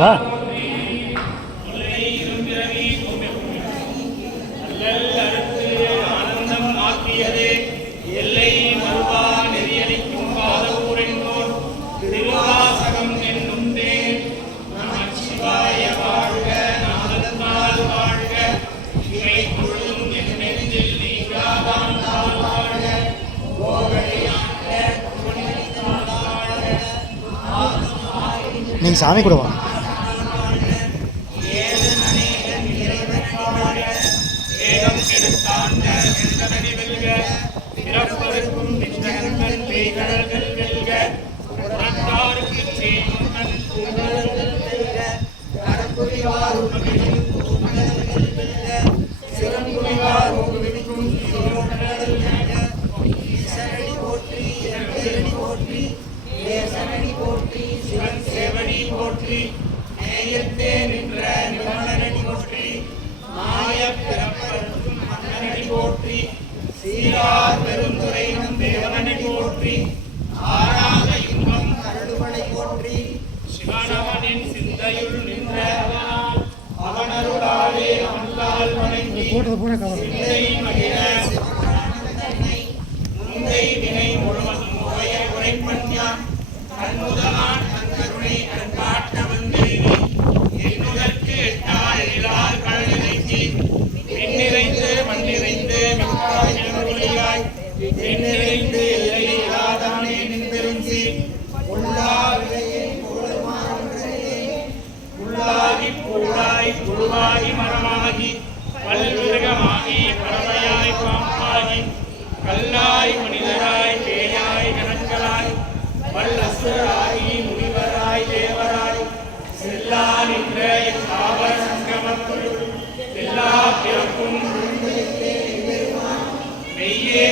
வா. நீங்கள் சாமி கூட வாங்க. போட்டது பூரா கவர் பல்விருகமாகி பறவையாய் பாம்பாகி கல்லாய் மனிதராய் பேயாய் கணங்களாய் வல்லசுராகி முனிவராய் தேவராய் செல்லா நின்ற எக்காவர சங்கமத்துள் எல்லா பிறப்பும் மெய்யே